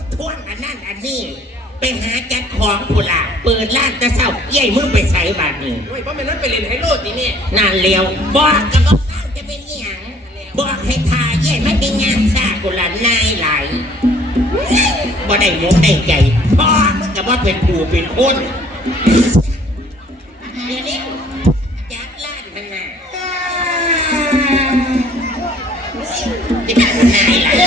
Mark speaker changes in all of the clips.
Speaker 1: ท่วงอันนั้นอันนี้ไปหาจัดของผู้หลาเปิดร้านตะเศร้าใหญ่มึงไปใส่บาทนี่
Speaker 2: โอ้ยเพราะมันนั่นไปเล่นไฮโลตีนี่
Speaker 1: นั่นเลี้ยวบอกกับบอกเศร้าจะเป็นอีหยังบอกให้ทาใหญ่ไม่เป็นงานซากุหลาบนายไหลบ่ได้โมได้ใจพ่อมึงกับว่าเป็นผู้เป็นคนเดี๋ยวนี้จัดร้านขนาดจะเป็นนายไหล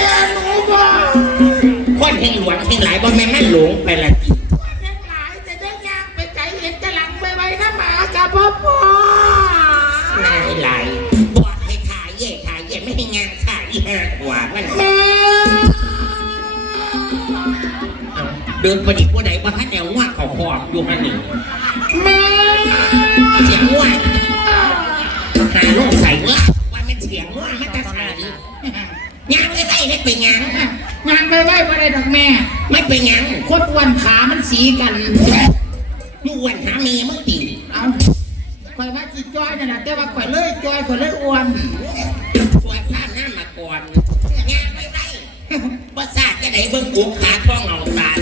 Speaker 1: คนแห่งหลวงแห่งหลายบ่แม่มันหลงไปละที
Speaker 3: คนแห่งหลายจะได้ยางไปใจเห็นจะหลังไปไว้นะหมากับพ่อน
Speaker 1: ายไหลบอกให้ทาเย่ไม่ให้งานทาอีห้าขวามันเดินประดิษฐ์ผู้ใดว่าให้แนวว่าเขาขอบอยู่ฮันนี่เสียงว่าหาลูกใส่ว่ามันเสียงว่ามันจะใส่งานไม่ได้ไม่เป็นงาน
Speaker 3: ไปไว้อะไรดอกแม่
Speaker 1: ไม่เป็นงาน
Speaker 3: โคตรอ้วนขามันสีกัน
Speaker 1: มึงอ้วนหาเมียมึงตี
Speaker 3: เอาข่อยว่าจีจอยนั่นแหละแต่ว่าข่อยเลยจอยข่อยเลยอ้วน
Speaker 1: ปวดซ่าหน้ามาก่อนงานไม่ได้ว่าซาจะไหนเบิ้งกุ้งขาท้องเอาตา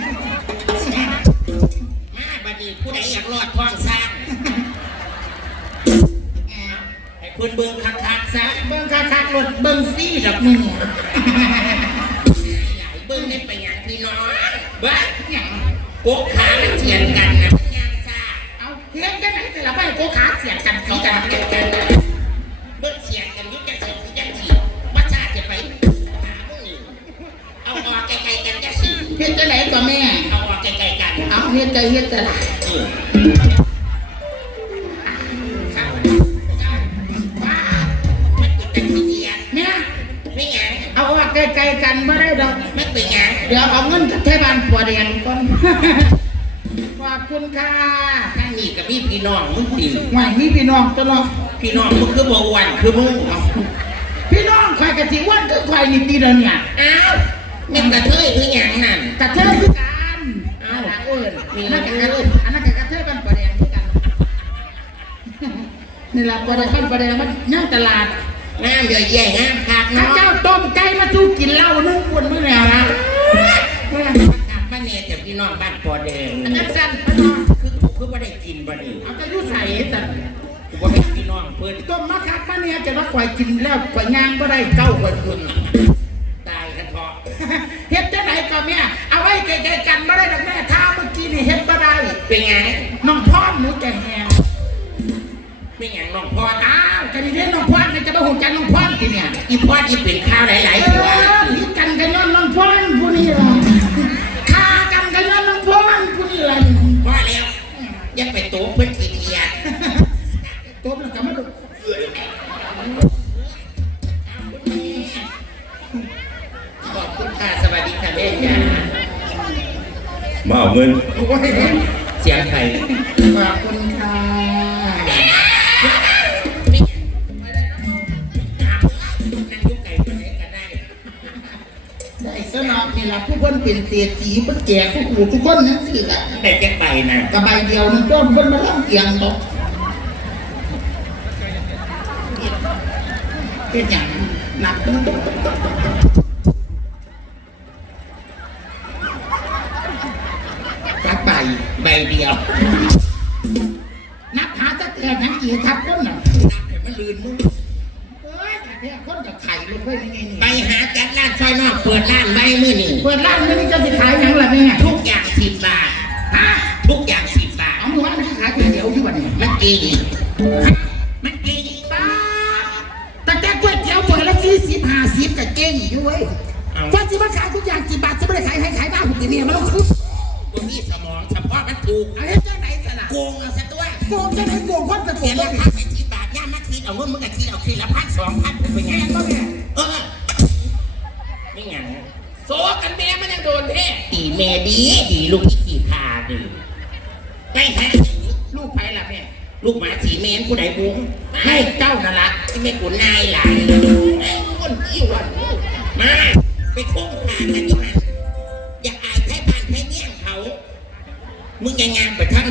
Speaker 1: มาบัดนี้ผู้ใดอยากรอดท้องซ่าให้คุณเบิ้งคักๆซะ
Speaker 3: เบิ้งคักๆหลดเบิ้งซี่ดอกหนึ่ง
Speaker 1: เบิ้งนี่ไปอย่างพี่น้องเบิ้งโกขาเถียงกันนะงานซ่า
Speaker 3: เอาเถียงกันไหนจะละไปโกขาเสียงกันสีกัน
Speaker 1: เบิ้งเสียงกันยุติเสียงยังฉีดว่าซาจะไปหาพวกนี้เอาออกไกลๆกันจะฉีด
Speaker 3: เฮ็ดจะไหนก่อนแม่
Speaker 1: เอาออกไกลๆกัน
Speaker 3: เอาเฮ็ดจะละเอาออกไกลๆกันไม่ได้ดอก
Speaker 1: ไม่เป็นยัง
Speaker 3: เดี๋ยวเอาเงินกับเทศบาลปัวเรียนก่อนขอบคุณค่ะ
Speaker 1: นั่งนี่กับพี่น้องมึงตี
Speaker 3: หวานนี่พี่น้องตัวน้อง
Speaker 1: พี่น้องมึงคือบ่วันคือมึง
Speaker 3: พี่น้องใครกะทิวันก็ใครนี่ตีเดินเนี่ย
Speaker 1: อ้าวนี่กระเทยคืออย่างนั่น
Speaker 3: กระเทยคือกันอ้าวมีนั่นกระเทยอันนั้นกระเทยบ้านปัวเรียนคือกันนี่แหละปัวเรียนบ้านปัวเรียนมันย่างตลาด
Speaker 1: งามเยอะแยะงามคัก
Speaker 3: เนาะเจ้าต้มไก่มาสู้กินเหล้านึ่งบนมื้อแล้วนะ
Speaker 1: บ้านเนี่ยจากพี่น้องบ้านปอแดง
Speaker 3: อันนั้นสั่น
Speaker 1: คือว่าได้กินบ่ดี
Speaker 3: เอาจะยุ่ใส่สั่น
Speaker 1: ว่าให้พี่น้องเพิ่น
Speaker 3: ต้มมะขามบ้านเนี่ยจะรักไข่กินแล้วไข่ย่างบ่ได้เก้าไข่คุณ
Speaker 1: ตายกันพอ
Speaker 3: เฮ็ดจะไหนก่อนเนี่ยเอาไว้ไกลๆกันบ่ได้ดอกแม่ท้าเมื่อกี้นี่เฮ็ดบ่ได้
Speaker 1: เป็นไง
Speaker 3: น้องพรหนูแก่แหง
Speaker 1: ไม่อย่างน้องพร
Speaker 3: อ้าวจะดีเด่นน้องพรจะไปหุ่นกันน้องพรทีเนี่ย
Speaker 1: อีพรอีเป็นข้าวหลายๆตัว
Speaker 3: ที่กันย้อนน้องพรผู้นี้ล่ะฆ่ากันย้อนน้องพรผู้นี้ล่ะ
Speaker 1: พอแล้วยังไปโต๊ะเพื่อนขี้เกียจ
Speaker 3: โต๊ะแล้วก็มาดู
Speaker 1: ขอบคุณค่ะสวัสดีค่ะแม่จ๋า
Speaker 4: มาเอาเงิน
Speaker 1: เสียงใคร
Speaker 3: ขอบคุณค่ะได้สนอกนี่ล่ะผู้คนเป็นเศรษฐีเพิ่นแจกทุกคนนั่นสิล่ะ
Speaker 1: ได้แค่ใบนะ
Speaker 3: กระใบเดียวนึงก็เพิ่นมาล่ำเตียงตกเป็นอย่างหนักจัก
Speaker 1: ใบเดียว
Speaker 3: นับหาตะแกรงทั้งกี่ทับคนน่ะ
Speaker 1: มันลื่นมุ้ง
Speaker 3: เนี่ยคนจะขายลงไปยังไงนี่
Speaker 1: ไปหาจัดร้านซอยนอกเปิดร้านใบมือนี่
Speaker 3: เปิดร้านมือนี่จะขายยังล่ะแม่
Speaker 1: ทุกอย่าง10 บาท
Speaker 3: ฮะ
Speaker 1: ทุกอย่าง10 บาท
Speaker 3: เอาหนูว่ามันขายเดียวอยู่วันนี้
Speaker 1: มันกี่
Speaker 3: ป้าแต่แกก๋วยเตี๋ยวตัวละ40 50กับเก่งอยู่เว้ยถ้าสิมาขายทุกอย่าง10 บาทจะไม่ได้ขายบ้าหุ่นเนี่ยมันต้องทุบ
Speaker 1: บนนี้สมองเฉพาะมันถูก
Speaker 3: อะไรจะไหนสนะ
Speaker 1: โกงเอาซะตัว
Speaker 3: โกงจะไหนโกงคนจะ
Speaker 1: เสียราคา10 บาทย่ามาคิดเอาเงินมึงกับคิดเอาคิดละ1,000 2,000เป็นไง
Speaker 3: ก็แม่
Speaker 1: ไม่ไง
Speaker 2: โซกันแม่มันยังโดนแท้
Speaker 1: ตีแม่ดีลูกที่ขี่ขาดิไปหา
Speaker 3: ลูกไผ่ละแม่
Speaker 1: ลูกหมาสีเมนผู้ใดบุ้ง
Speaker 3: ให้เจ้านั่นละ
Speaker 1: ที่แม่กุนนายหลาย
Speaker 3: ไอ้คนอีวัน
Speaker 1: มาไปคุ้มขากันอยู่หันอย่าอายใช้บ้านใช้เมี่ยงเขามึงยังงานไปทั้ง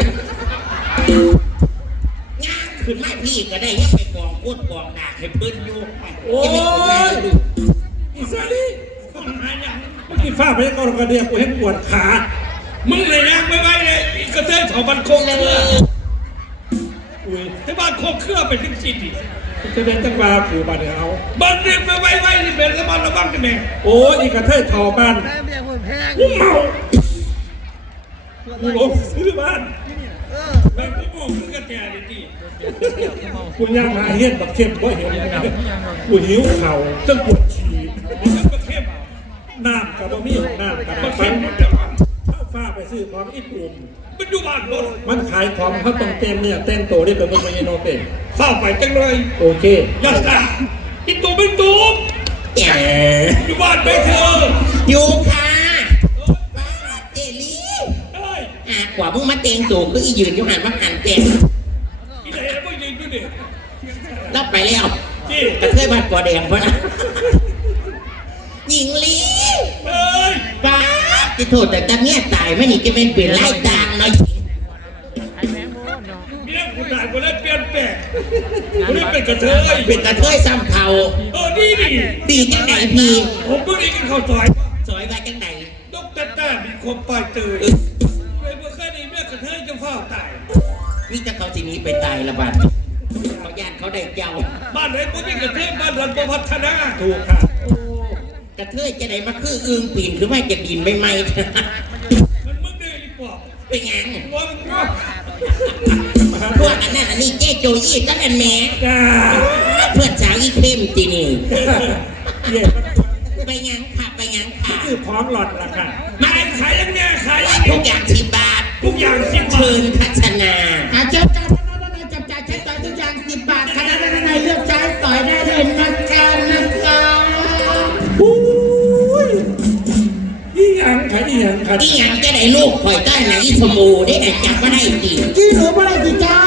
Speaker 1: งานขึ้นไม่พี่ก็ได้ยังไปกองก้นกองด่าให้เพิ่นอยู่
Speaker 2: โอ้ย
Speaker 1: อีสาลี
Speaker 2: หาอย่าง
Speaker 5: ที่ฟ้าไปก็กระเดียกูให้ปวดขา
Speaker 4: มึงเลยยังไม่ไหวเลยอีกกระเทยเถาบันโคงเครือ
Speaker 5: อุ้ย
Speaker 4: ที่บ้านโคงเครือเป็นทั้งสิบอีก
Speaker 5: จะเดินจังหวะกูบ้านเนี่ยเอา
Speaker 4: บ้านเรียกไม่ไหวนี่เป็นระมัดระวังกันแม่
Speaker 5: โอ้ยอีกกระเทยทอบ้านกูเมากูลงซื้อบ้าน
Speaker 4: แม่กูบอกมึงกันแก่เลยจี
Speaker 5: กูย่างหาเฮ็ดบักเข้มบ่เห็นกูหิวเข่าซึ่งปวดฉี่
Speaker 4: มันก็เข้ม
Speaker 5: น้ำกับบ่มีน้ำกับ
Speaker 4: มัน
Speaker 5: ไป
Speaker 4: เข้มมันจะมัน
Speaker 5: เข้าฟ้าไปซื้อของอีปุ่ม
Speaker 4: มันอยู่บ้านรถ
Speaker 5: มันขายของเขาต้องเต็มเนี่ยเต้นโตได้เป็นมันไม่โนเต้น
Speaker 4: เข้าไปจังเลย
Speaker 5: โอเค
Speaker 4: ยาสาอีตูไม่ตูม
Speaker 1: แย่
Speaker 4: อยู่บ้านไปเถอะ
Speaker 1: อยู่ค่ะบ้าเจลี่
Speaker 4: เอ้ย
Speaker 1: กว่ามึงมาเตงสูงก็อียืนอยู่หันมาหันเต็ม
Speaker 4: อีไหนมึงยืนอยู่ดิ
Speaker 1: รับไปแล้ว
Speaker 4: จี
Speaker 1: กระเทยบ้านกว่าแดงพะนะหญิงลี
Speaker 4: เอ้ย
Speaker 1: ป้าจะโทษแต่ตาเมียตายไม่นี่จะเป็นเปลี่ยนไล่ต่างเนาะ
Speaker 4: เมียกูตายกูเลยเปลี่ยนแปลงกูนี่เป็นกระเทย
Speaker 1: เป็นกระเทยซ้ำเทา
Speaker 4: นี่ดิ
Speaker 1: ดีจังไหนพี่
Speaker 4: ผมเพิ่งได้กินข้าวซอย
Speaker 1: สวยว่าจังไหน
Speaker 4: ดกแต่แต่มีความปลายเตยเลยเมื่อคืนนี้เมียกระเทยจะเฝ้าตาย
Speaker 1: นี่จะเขาสิหนี้ไปตายละบัดเขาญาติเขาได้เจ้า
Speaker 4: บ้านไหนกูมีกระเทยบ้านรันประพัฒนา
Speaker 5: ถูกค่ะ
Speaker 1: กระเทยจะได้มาคืออึงปีนคือไม่จะดินไม่ไหม
Speaker 4: มันมึงเนี่ยอีปอบ
Speaker 1: เป็นหยัง
Speaker 4: หัวมึงงอก
Speaker 1: พวกอันนั้นอันนี้เจ๊โจยี่ก็นั่นแหม่
Speaker 5: จ้า
Speaker 1: เพื่อนสาวอีเข้มตีนี่
Speaker 5: เย่
Speaker 1: ไปหยังค่ะไปหยังค่ะ
Speaker 5: ซื้อของหลอดละค่ะ
Speaker 4: ขายขายยังไงขายยังไง
Speaker 1: ทุกอย่าง10 บาท
Speaker 4: ทุกอย่าง10 บา
Speaker 1: เชิ
Speaker 4: ท
Speaker 1: ญพัฒนา
Speaker 3: เจ้าจ่ายจับจ่ายใช้จ่ายทุกอย่าง10 บาทคณะในเลือกใช้สอยได้เลยนะคะนะคะ
Speaker 5: อุ้ยอีหยังค่ะอีหยังค่ะ
Speaker 1: อีหยังจะได้ลูกคอยได้ไหนสมูได้ไหนจับมาได้ตี
Speaker 3: กี่หนูเมื่อไรกี่เจ้า